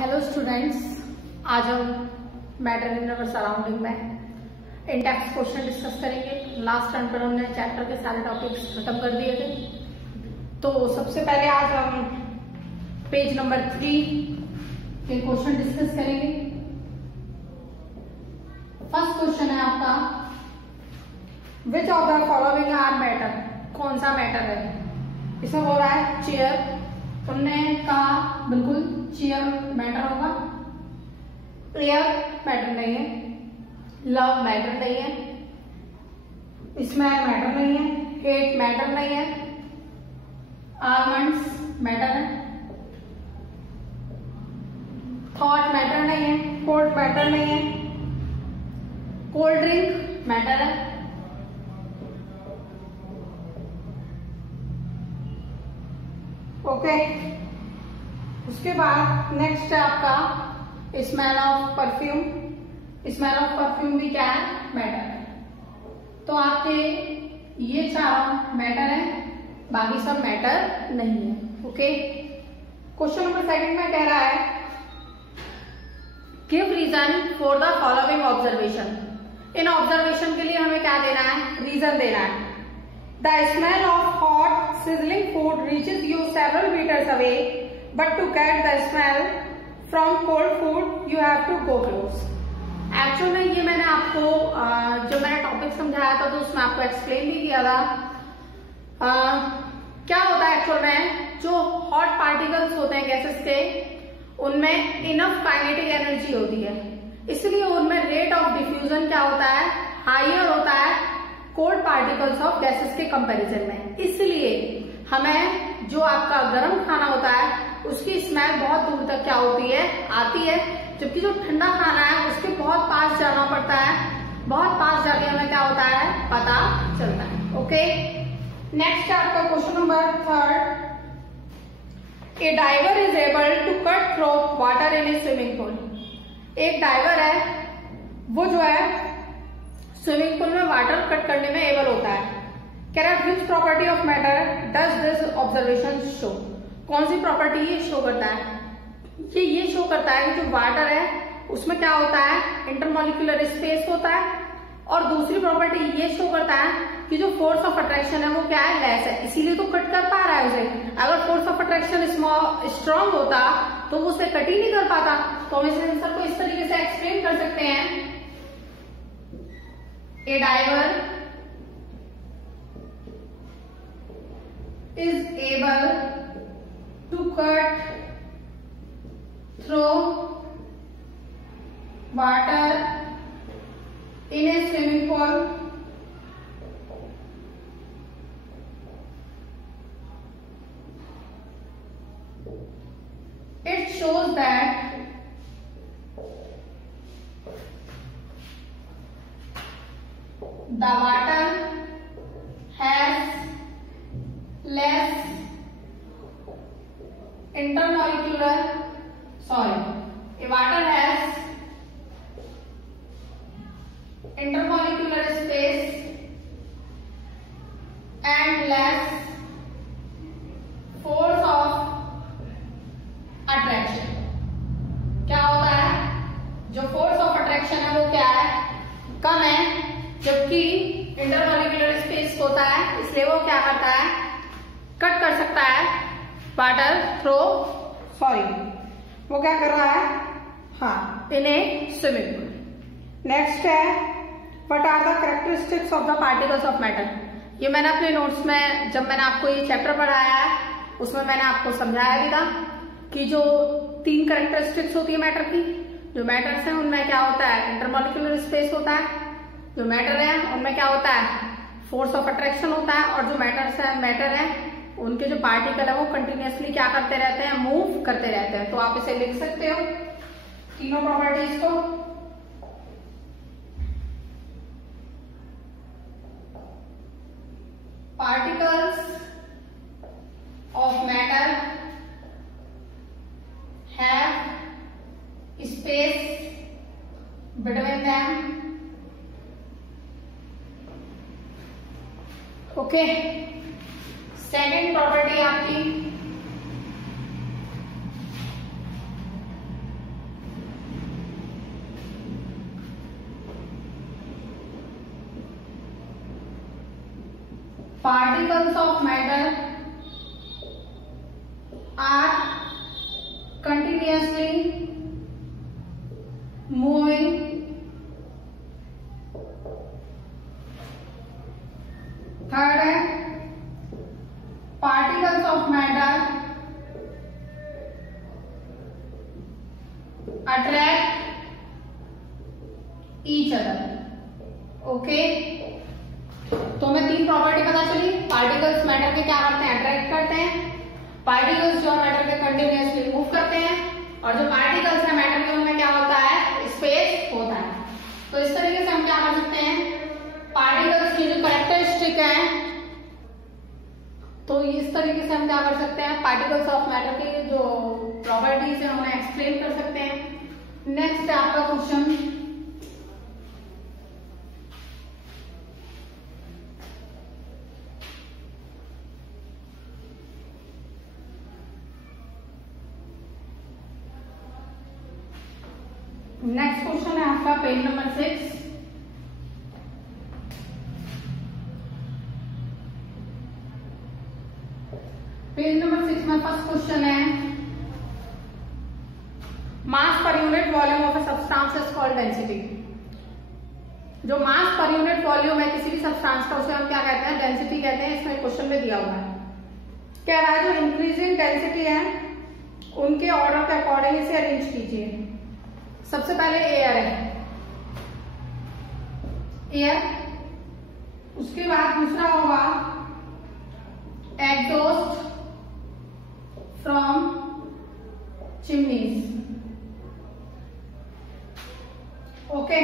Hello students, आज हम matter in our surrounding में इंडेक्स क्वेश्चन डिस्कस करेंगे। लास्ट टाइम पर हमने चैप्टर के सारे टॉपिक्स खत्म कर दिए थे। तो सबसे पहले आज हम पेज नंबर 3 के क्वेश्चन डिस्कस करेंगे। फर्स्ट क्वेश्चन है आपका, which of the following are matter? कौन सा मैटर है? इसमें बोल रहा है चेयर। तुमने कहा बिल्कुल चेयर मैटर होगा। एयर मैटर नहीं है, लव मैटर नहीं है, स्मेल मैटर नहीं है, हेट मैटर नहीं है, आलमंड्स मैटर है, थॉट मैटर नहीं है, कोल्ड मैटर नहीं है, कोल्ड ड्रिंक मैटर है, ओके। उसके बाद नेक्स्ट है आपका smell of perfume. Smell of perfume भी क्या है? मैटर है। तो आपके ये चारों मैटर है, बाकी सब मैटर नहीं है, ओके। क्वेश्चन नंबर सेकंड में कह रहा है, give reason for the following observation. इन ऑब्जर्वेशन के लिए हमें क्या देना है? रीजन देना है। The smell of hot sizzling food reaches you several meters away, but to get the smell from cold food you have to go close. Actual में ये मैंने आपको जो मैंने टॉपिक समझाया था तो उसमें आपको एक्सप्लेन भी किया था। क्या होता है एक्चुअल में, जो हॉट पार्टिकल्स होते हैं गैसेस के, उनमें इनफ काइनेटिक एनर्जी होती है, इसलिए उनमें रेट ऑफ डिफ्यूजन क्या होता है? हाइयर होता है कोल्ड पार्टिकल्स ऑफ गैसेस के कंपैरिजन में। इसलिए हमें जो आपका गर्म खाना होता है उसकी स्मेल बहुत दूर तक क्या होती है? आती है, जबकि जो ठंडा खाना है उसके बहुत पास जाना पड़ता है। बहुत पास जाके हमें क्या होता है? पता चलता है, ओके। नेक्स्ट आपका question number 3, a diver is able to cut through water in a swimming pool. एक डाइवर है, वो जो है स्विमिंग पूल में वाटर कट करने में एबल होता है। कह रहा है which property of matter does this observation show? कौन सी प्रॉपर्टी ये शो करता है? ये शो करता है कि जो वाटर है उसमें क्या होता है? इंटरमोलिकुलर स्पेस होता है। और दूसरी प्रॉपर्टी ये शो करता है कि जो फोर्स ऑफ अट्रैक्शन है वो क्या है? लेस है, इसीलिए तो कट कर पा रहा है उसे। अगर फोर्स ऑफ अट्रैक्शन स्ट्रॉन्ग होता तो वो उसे कट ही नहीं कर पाता। तो हम इस आंसर को इस तरीके से एक्सप्लेन कर सकते हैं, a diver is able to cut through water in a swimming pool it shows that the water has less intermolecular, water has intermolecular space and less force of attraction. क्या होता है? जो फोर्स ऑफ अट्रैक्शन है वो क्या है? कम है, जबकि इंटरमोलिकुलर स्पेस होता है, इसलिए वो क्या करता है? कट कर सकता है वाटर थ्रू, वो क्या कर रहा है? हाँ, in a swimming pool. Next है, what are the characteristics of the particles of matter? ये मैंने अपने नोट्स में, जब मैंने आपको ये चैप्टर पढ़ाया है उसमें मैंने आपको समझाया भी था कि जो 3 कैरेक्टरिस्टिक्स होती है मैटर की। जो मैटर्स हैं उनमें क्या होता है? इंटरमोलिकुलर स्पेस होता है। जो मैटर है उनमें क्या होता है? फोर्स ऑफ अट्रैक्शन होता है। और जो मैटर है उनके जो पार्टिकल है वो कंटिन्यूअसली क्या करते रहते हैं? मूव करते रहते हैं। तो आप इसे लिख सकते हो तीनों प्रॉपर्टीज को। Particles of matter have space between them, okay. Second property आपकी particles of matter are continuously moving. Third है particles of matter attract each other. Okay, तो हमें तीन प्रॉपर्टी पता चली। पार्टिकल्स मैटर के क्या करते हैं, अट्रैक्ट करते हैं। पार्टिकल्स जो मैटर के कंटिन्यूअसली मूव करते हैं, और जो पार्टिकल्स है मैटर के उनमें क्या होता है, स्पेस होता है। तो इस तरीके से हम क्या कर सकते हैं, पार्टिकल्स की जो कैरेक्टरिस्टिक है, तो इस तरीके से हम क्या कर सकते हैं, पार्टिकल्स ऑफ मैटर की जो प्रॉपर्टीज है उन्हें एक्सप्लेन कर सकते हैं। नेक्स्ट है आपका क्वेश्चन, नेक्स्ट क्वेश्चन है आपका पेज नंबर 6। पेज नंबर 6 में फर्स्ट क्वेश्चन है, mass per unit volume of a substance is called density. जो मास पर यूनिट वॉल्यूम है किसी भी सब्सटेंस का, उसे हम क्या कहते हैं, डेंसिटी कहते हैं। इसमें क्वेश्चन में दिया हुआ है, कह रहा है जो इंक्रीजिंग डेंसिटी है उनके ऑर्डर के अकॉर्डिंग इसे अरेंज कीजिए। सबसे पहले एयर है, एयर, उसके बाद दूसरा होगा एग्जॉस्ट फ्रॉम चिमनीज। ओके,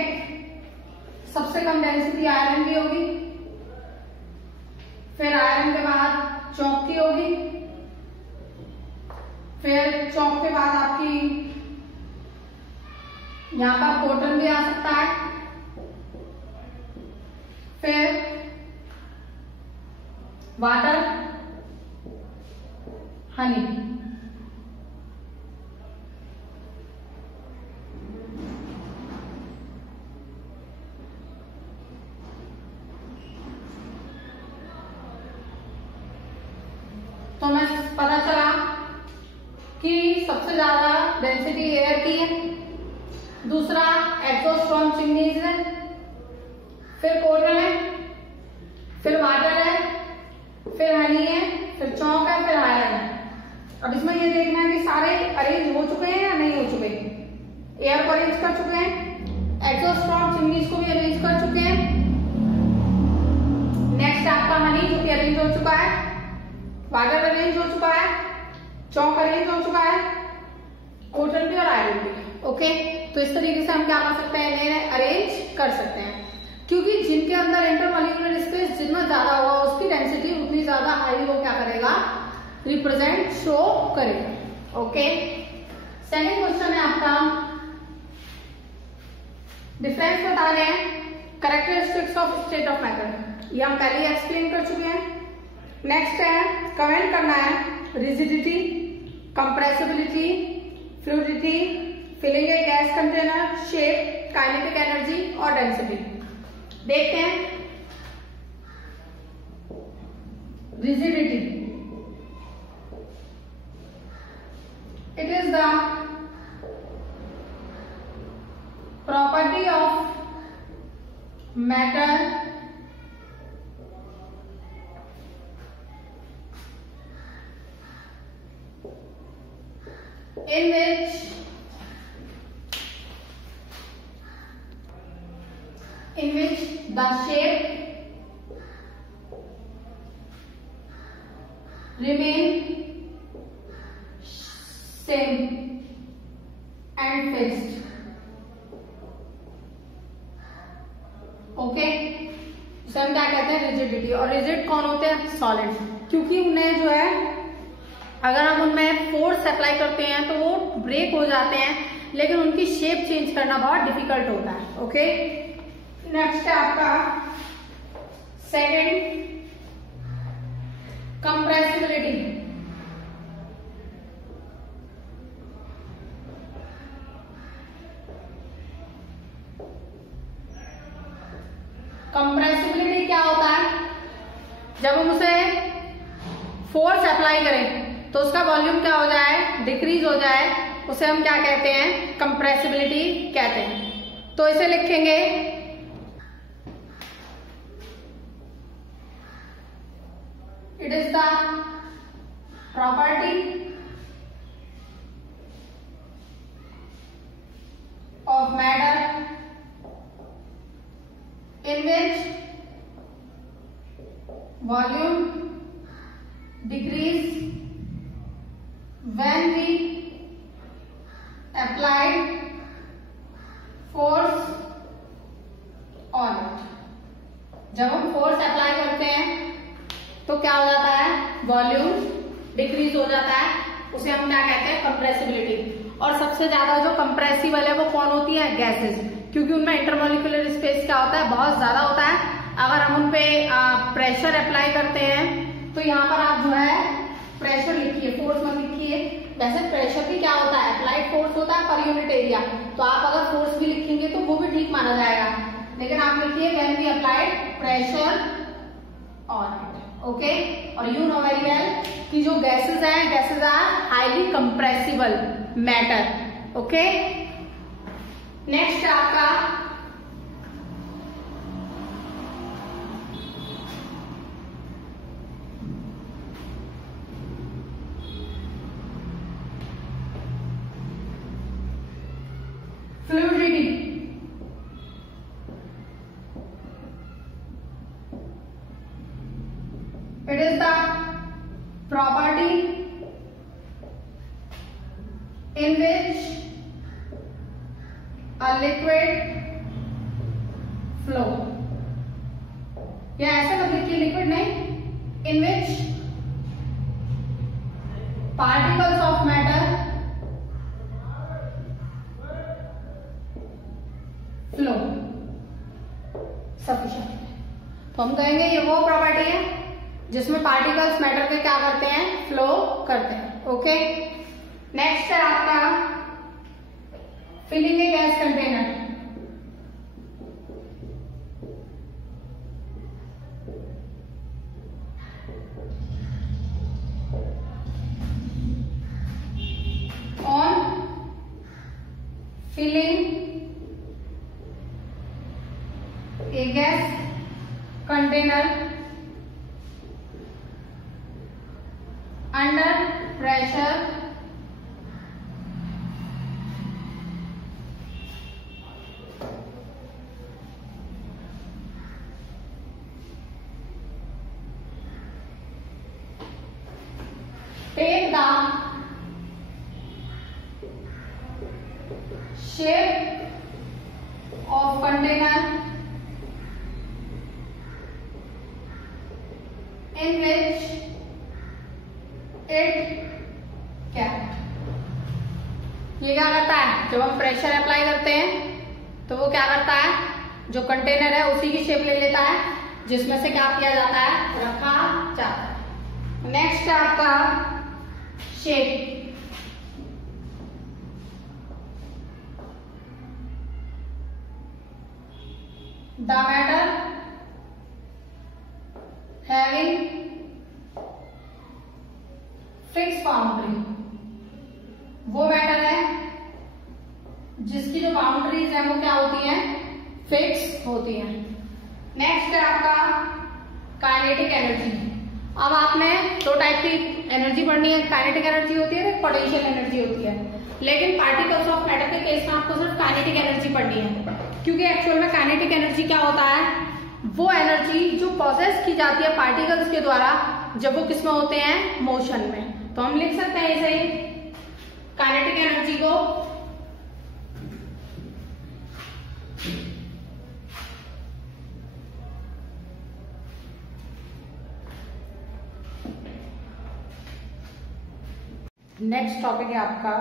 सबसे कम डेंसिटी आयरन की होगी, फिर आयरन के बाद चॉक की होगी, फिर चॉक के बाद आपकी यहां पर कॉटन भी आ सकता है, फिर वाटर, हनी। तो हमें पता चला कि सबसे ज्यादा डेंसिटी एयर की है, दूसरा एग्जॉस्ट फ्रॉम चिमनीज है, फिर कॉटन है, फिर वाटर है, फिर हनी है, फिर चौक है, फिर आयरन है। अब इसमें ये देखना है कि सारे अरेंज हो चुके हैं या नहीं हो चुके। एयर को अरेंज कर चुके हैं, एग्जॉस्ट फ्रॉम चिमनीज को भी अरेंज कर चुके हैं। नेक्स्ट आपका हनी जो कि अरेंज हो चुका है, वाटर अरेंज हो चुका है, चौक अरेंज हो चुका है, कॉटन भी और आयरन भी। ओके, तो इस तरीके से हम क्या कर सकते हैं, इन्हें अरेंज कर सकते हैं, क्योंकि जिनके अंदर इंटरमॉलिक्यूलर स्पेस जितना ज्यादा होगा उसकी डेंसिटी उतनी ज्यादा हाई वो क्या करेगा, रिप्रेजेंट शो करेगा। ओके, सेकंड क्वेश्चन है आपका, डिफरेंस बता रहे हैं characteristics of state of matter, ये हम पहले ही एक्सप्लेन कर चुके हैं। नेक्स्ट है कमेंट करना है rigidity, compressibility, fluidity, filling a gas container, shape, kinetic energy और डेंसिटी। देखते हैं rigidity, it is the property of matter in which the shape remain same and fixed. Okay, इसे हम क्या कहते हैं, रिजिडिटी। और रिजिड कौन होते हैं, सॉलिड, क्योंकि उन्हें जो है अगर हम उनमें फोर्स अप्लाई करते हैं तो वो ब्रेक हो जाते हैं, लेकिन उनकी शेप चेंज करना बहुत डिफिकल्ट होता है। ओके, नेक्स्ट है आपका सेकंड, कंप्रेसिबिलिटी। कंप्रेसिबिलिटी क्या होता है, जब हम उसे फोर्स अप्लाई करें तो उसका वॉल्यूम क्या हो जाए, डिक्रीज हो जाए, उसे हम क्या कहते हैं, कंप्रेसिबिलिटी कहते हैं। तो इसे लिखेंगे it is the property of matter in which volume decrease when we apply force on it। जब हम फोर्स अप्लाई करते हैं तो क्या हो जाता है, वॉल्यूम डिक्रीज हो जाता है, उसे हम क्या कहते हैं, कंप्रेसिबिलिटी। और सबसे ज्यादा जो कंप्रेसिबल है वो कौन होती है, गैसेस, क्योंकि उनमें इंटरमोलिकुलर स्पेस क्या होता है, बहुत ज्यादा होता है। अगर हम उन पे प्रेशर अप्लाई करते हैं तो यहाँ पर आप जो है प्रेशर लिखिए, फोर्स मत लिखिए। वैसे प्रेशर भी क्या होता है, अप्लाइड फोर्स होता है पर यूनिट एरिया, तो आप अगर फोर्स भी लिखेंगे तो वो भी ठीक माना जाएगा, लेकिन आप लिखिए when we applied pressure on it. Okay, और यू नो वेरी वेल कि जो गैसेस हैं, gases are highly compressible matter. Okay, next आपका fluidity. It is the property in which a liquid flow, या ऐसा मत लिखिए लिक्विड नहीं, in which particles of matter flow sufficient। तो हम कहेंगे ये वो प्रॉपर्टी है जिसमें पार्टिकल्स मैटर के क्या करते हैं, फ्लो करते हैं। ओके, नेक्स्ट है आपका filling a gas container. On filling a gas container under pressure take the shape of container in which it kept। ये क्या करता है, जब हम प्रेशर अप्लाई करते हैं तो वो क्या करता है, जो कंटेनर है उसी की शेप ले लेता है जिसमें से क्या किया जाता है, रखा जाता है। नेक्स्ट है आपका shape. The matter having fixed boundary, वो मैटर है जिसकी जो बाउंड्रीज है वो क्या होती हैं, फिक्स होती हैं। नेक्स्ट है आपका काइनेटिक एनर्जी। अब आपने दो टाइप की एनर्जी पढ़नी है, काइनेटिक एनर्जी होती है, पोटेंशियल एनर्जी होती है, लेकिन पार्टिकल्स ऑफ मैटर के केस में आपको सिर्फ काइनेटिक एनर्जी पढ़नी है, क्योंकि एक्चुअल में काइनेटिक एनर्जी क्या होता है, वो एनर्जी जो प्रोसेस की जाती है पार्टिकल्स के द्वारा जब वो किसमें होते हैं, मोशन में। तो हम लिख सकते हैं ऐसे ही काइनेटिक एनर्जी को नेक्स्ट टॉपिक है आपका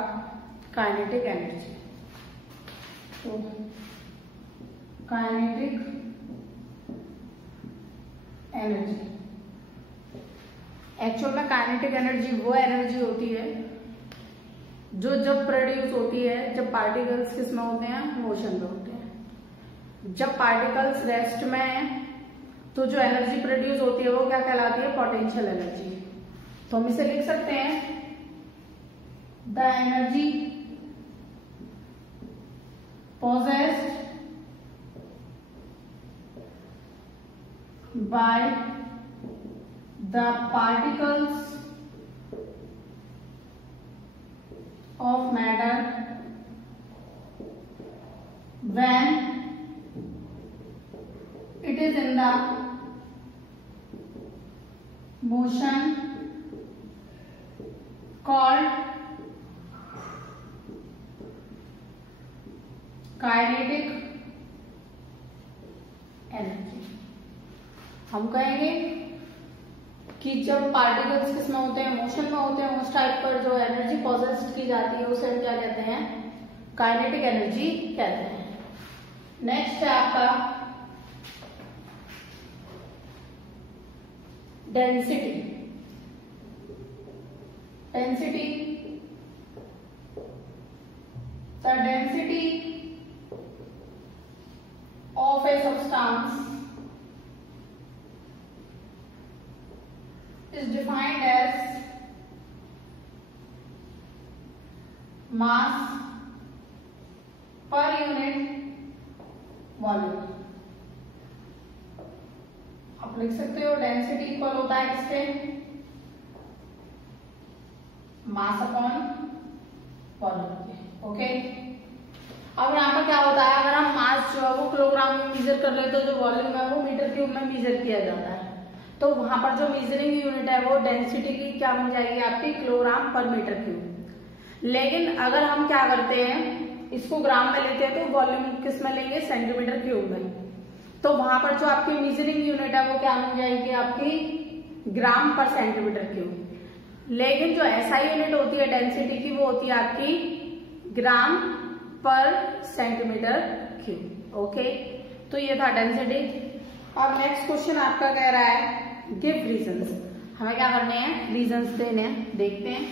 काइनेटिक एनर्जी। तो काइनेटिक एनर्जी, एक्चुअल में काइनेटिक एनर्जी वो एनर्जी होती है जो जब प्रोड्यूस होती है जब पार्टिकल्स किसमें होते हैं, मोशन में होते हैं। जब पार्टिकल्स रेस्ट में हैं तो जो एनर्जी प्रोड्यूस होती है वो क्या कहलाती है, पोटेंशियल एनर्जी। तो हम इसे लिख सकते हैं the energy possessed by the particles of matter when it is in the motion called kinetic energy. हम कहेंगे कि जब पार्टिकल्स किसमें होते हैं, मोशन में होते हैं, उस टाइप पर जो एनर्जी पॉजेस्ड की जाती है उसे हम क्या कहते हैं, काइनेटिक एनर्जी कहते हैं। नेक्स्ट है आपका density. Density, the density of a substance is defined as mass per unit volume। आप लिख सकते हो डेंसिटी इक्वल होता है किसके, मास अपॉन वॉल्यूम के। ओके, अब यहाँ पर क्या होता है, अगर हम मास जो है वो किलोग्राम में मेजर कर ले तो जो वॉल्यूम है वो मीटर क्यूब में मेजर किया जाता है। तो वहां पर जो मेजरिंग यूनिट है वो डेंसिटी की क्या बन जाएगी आपकी, किलोग्राम पर मीटर क्यूब। लेकिन अगर हम क्या करते हैं, इसको ग्राम में लेते हैं तो वॉल्यूम किस में लेंगे, सेंटीमीटर क्यूब में। तो वहां पर जो आपकी मेजरिंग यूनिट है वो क्या बन जाएगी आपकी, ग्राम पर सेंटीमीटर क्यूब। लेकिन जो एसआई यूनिट होती है डेंसिटी की वो होती है आपकी ग्राम पर सेंटीमीटर क्यूब। ओके, तो ये था डेंसिटी। अब नेक्स्ट क्वेश्चन आपका कह रहा है गिव रीजंस। हमें क्या करने हैं, रीजंस देने हैं। देखते हैं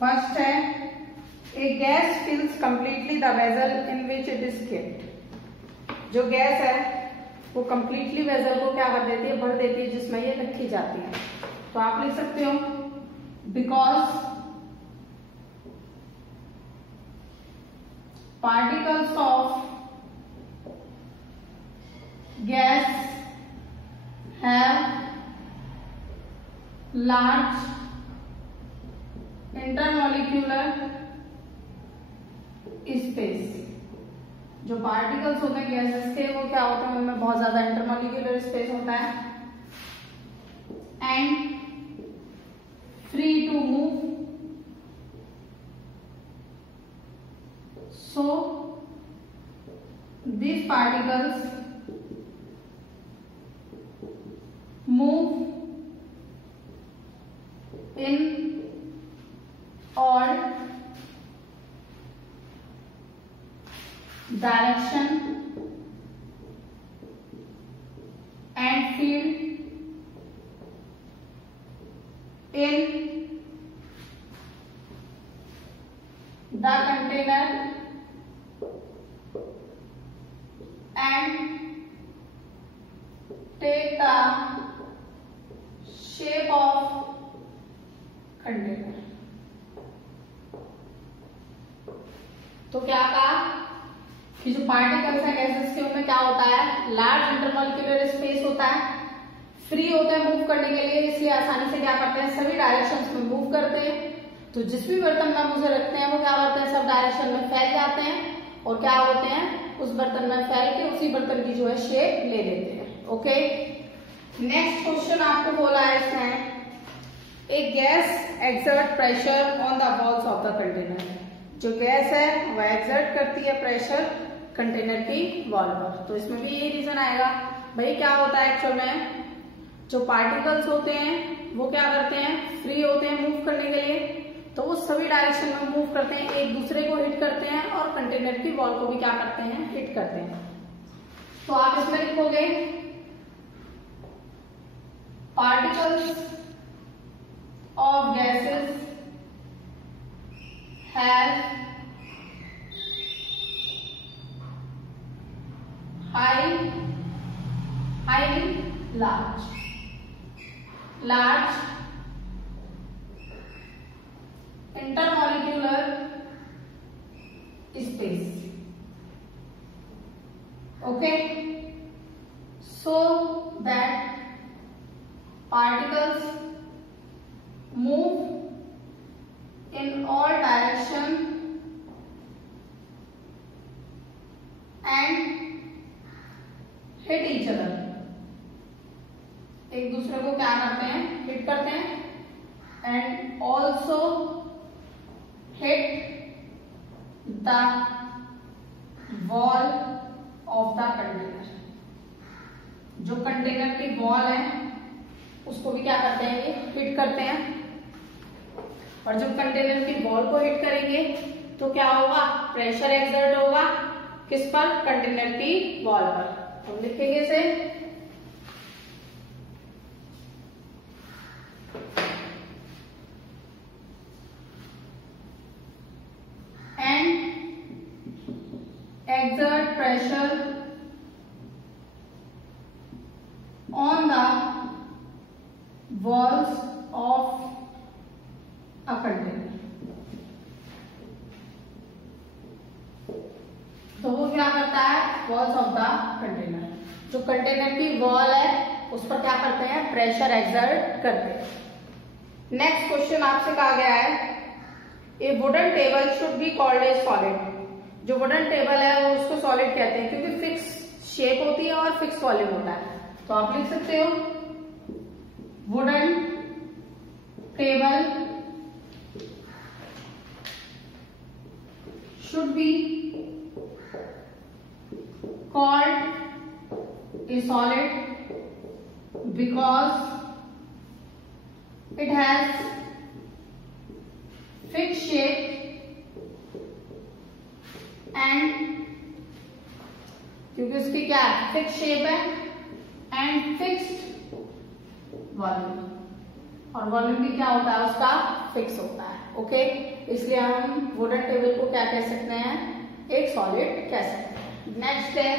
फर्स्ट है A gas fills completely the vessel in which it is kept। जो गैस है वो completely वेसल को क्या कर देती है, भर देती है जिसमें ये रखी जाती है। तो आप लिख सकते हो because particles of gas have large intermolecular space. जो पार्टिकल्स होते हैं गैसेस के वो क्या होते हैं, उनमें बहुत ज्यादा इंटरमोलिक्यूलर स्पेस होता है and free to move. So these particles move in all direction and field in the container and take the shape of container। तो क्या कहा कि जो पार्टिकल्स हैं गैसेस के उनमें क्या होता है, लार्ज इंटरमोलिक्यूलर स्पेस होता है, फ्री होते हैं मूव करने के लिए, इसलिए आसानी से क्या करते हैं, सभी डायरेक्शंस में मूव करते हैं। तो जिस भी बर्तन में हम उसे रखते हैं वो क्या करते हैं, सब डायरेक्शन में फैल जाते हैं और क्या होते हैं, उस बर्तन में फैल के उसी बर्तन की जो है शेप ले लेते हैं। ओके, नेक्स्ट क्वेश्चन आपको बोला है इसमें एक gas exert pressure on the walls of the container. जो गैस है वह एक्सर्ट करती है प्रेशर कंटेनर की वॉल पर। तो इसमें भी यही रीजन आएगा भाई, क्या होता है एक्चुअल में, जो पार्टिकल्स होते हैं वो क्या करते हैं, फ्री होते हैं मूव करने के लिए, तो वो सभी डायरेक्शन में मूव करते हैं, एक दूसरे को हिट करते हैं और कंटेनर की वॉल को भी क्या करते हैं, हिट करते हैं। तो आप इसमें लिखोगे particles of gases have large intermolecular space. Okay, so that particles move in all direction and hit each other. एक दूसरे को क्या करते हैं, हिट करते हैं, and also hit the wall of the container. जो कंटेनर की वॉल है उसको भी क्या करते हैं, ये हिट करते हैं. और जब कंटेनर की वॉल को हिट करेंगे तो क्या होगा, प्रेशर एक्सर्ट होगा किस पर, कंटेनर की वॉल पर. हम लिखेंगे इसे exert pressure on the walls of a container. तो वो क्या करता है, वॉल्स ऑफ द कंटेनर, जो कंटेनर की वॉल है उस पर क्या करते हैं, प्रेशर एक्सर्ट करते हैं. नेक्स्ट क्वेश्चन आपसे कहा गया है, ए wooden table should be called a solid. जो वुडन टेबल है वो उसको सॉलिड कहते हैं क्योंकि फिक्स शेप होती है और फिक्स वॉल्यूम होता है. तो आप लिख सकते हो wooden table should be called a solid because it has fix shape and, क्योंकि उसकी क्या है, फिक्स शेप है एंड फिक्स्ड वॉल्यूम. और वॉल्यूम भी क्या होता है, उसका फिक्स होता है. ओके, इसलिए हम वुडन टेबल को क्या कह सकते हैं, एक सॉलिड कह सकते हैं. नेक्स्ट है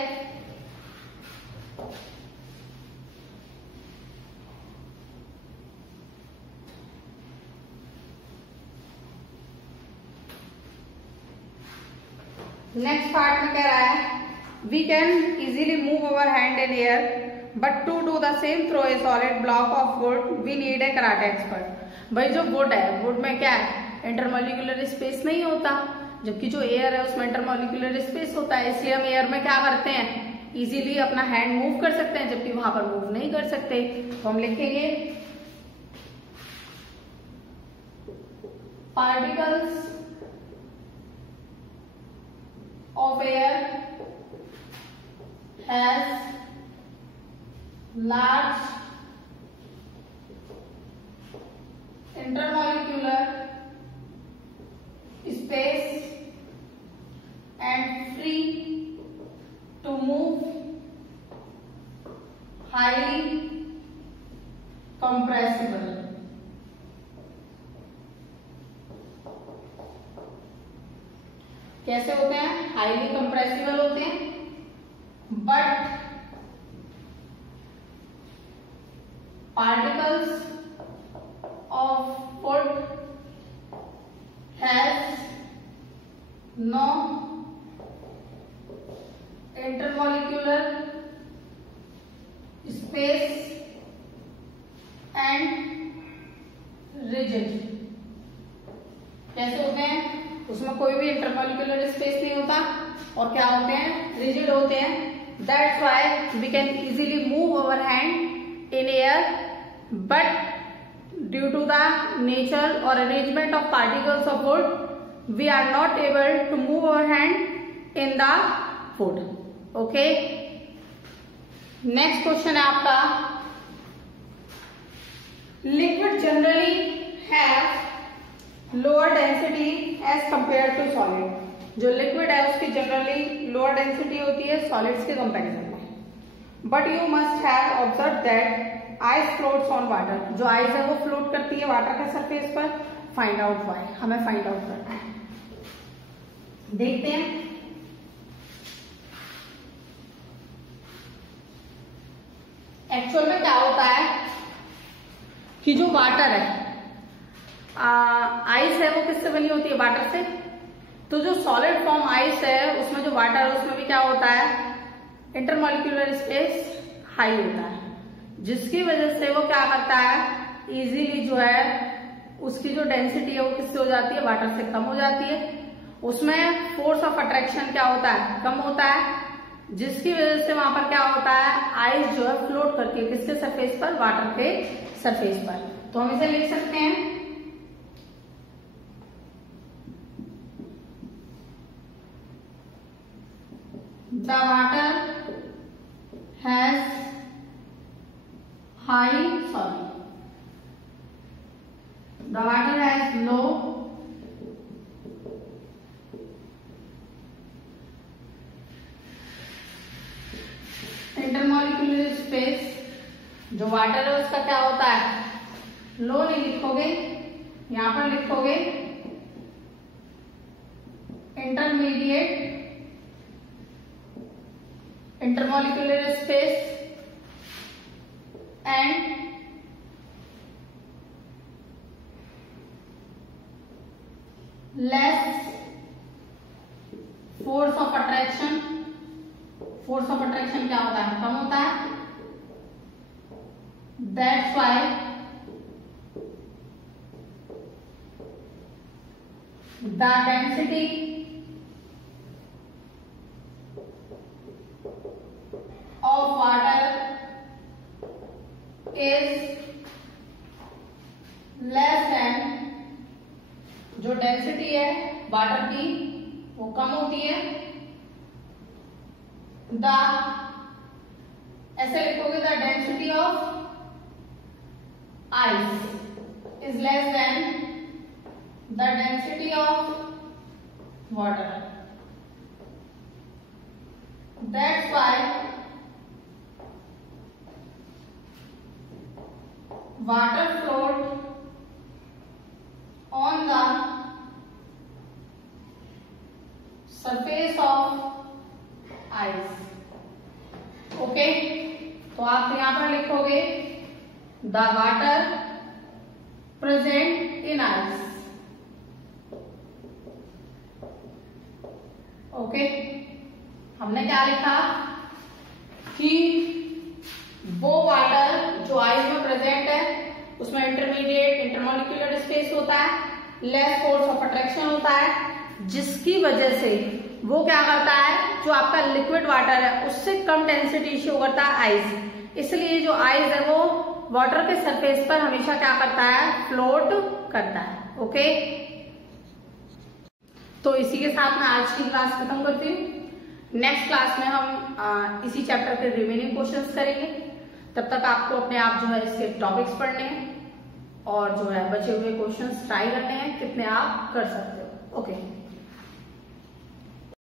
नेक्स्ट पार्ट में कह रहा है, we can easily move our hand in air but to do the same throw a solid block of wood we need a karate expert. भाई जो वुड है, वुड में क्या है, इंटरमोलिकुलर स्पेस नहीं होता, जबकि जो एयर है उसमें इंटरमोलिकुलर स्पेस होता है. इसलिए हम एयर में क्या करते हैं, इजीली अपना हैंड मूव कर सकते हैं, जबकि वहां पर मूव नहीं कर सकते. तो हम लिखेंगे particles of air has large intermolecular space and free to move, highly compressible. कैसे होते हैं, हाईली कंप्रेसिबल होते हैं, but particles of wood has no intermolecular space and rigid. कैसे होते हैं, उसमें कोई भी इंटरमोलिकुलर स्पेस नहीं होता और क्या होते हैं, रिजिड होते हैं. That's why we can easily move our hand in air but due to the nature और arrangement of particles of wood we are not able to move our hand in the wood. Okay, next question है आपका, liquid generally have lower density as compared to solid. जो liquid है उसकी generally lower density होती है solids के comparison में. But you must have observe that ice floats on water, जो आइस है वो फ्लोट करती है वाटर के सरफेस पर। फाइंड आउट व्हाई, हमें फाइंड आउट करना है। देखते हैं। एक्चुअल में क्या होता है कि जो वाटर है, आइस है वो किससे बनी होती है? वाटर से। तो जो सॉलिड फॉर्म आइस है उसमें जो वाटर है उसमें भी क्या होता है? इंटरमॉलिक्यूलर स्पेस हाई होता है, जिसकी वजह से वो क्या करता है, इजीली जो है उसकी जो डेंसिटी है वो किससे हो जाती है? वाटर से कम हो जाती है। उसमें फोर्स ऑफ अट्रैक्शन क्या होता है? कम होता है, जिसकी वजह से वहां पर क्या होता है? आइस जो है फ्लोट करती है किसके सरफेस पर? वाटर के सरफेस पर। तो हम इसे लिख सकते हैं the water has the water has low intermolecular space। जो वाटर है उसका क्या होता है? लो नहीं लिखोगे, यहां पर लिखोगे intermediate intermolecular space and less force of attraction. Force of attraction क्या होता है? कम होता है। That's why the density of water is less than, जो डेंसिटी है वाटर की वो कम होती है। द, ऐसे लिखोगे the density of ice is less than the density of water. That's why water float on the surface of ice। Okay, तो आप यहां पर लिखोगे the water present in ice. Okay, हमने क्या लिखा कि वो वाटर जो आइस में प्रेजेंट है उसमें इंटरमीडिएट इंटरमॉलिक्यूलर स्पेस होता है, लेस फोर्स ऑफ अट्रैक्शन होता है, जिसकी वजह से वो क्या करता है, जो आपका लिक्विड वाटर है उससे कम डेंसिटी शो करता है आइस। इसलिए जो आइस है वो वाटर के सरफेस पर हमेशा क्या करता है? फ्लोट करता है। ओके, तो इसी के साथ मैं आज की क्लास खत्म करती हूँ। नेक्स्ट क्लास में हम इसी चैप्टर के रिमेनिंग क्वेश्चंस करेंगे। तब तक आपको अपने आप जो है इसके टॉपिक्स पढ़ने हैं और जो है बचे हुए क्वेश्चंस ट्राई करने हैं, कितने आप कर सकते हो। ओके।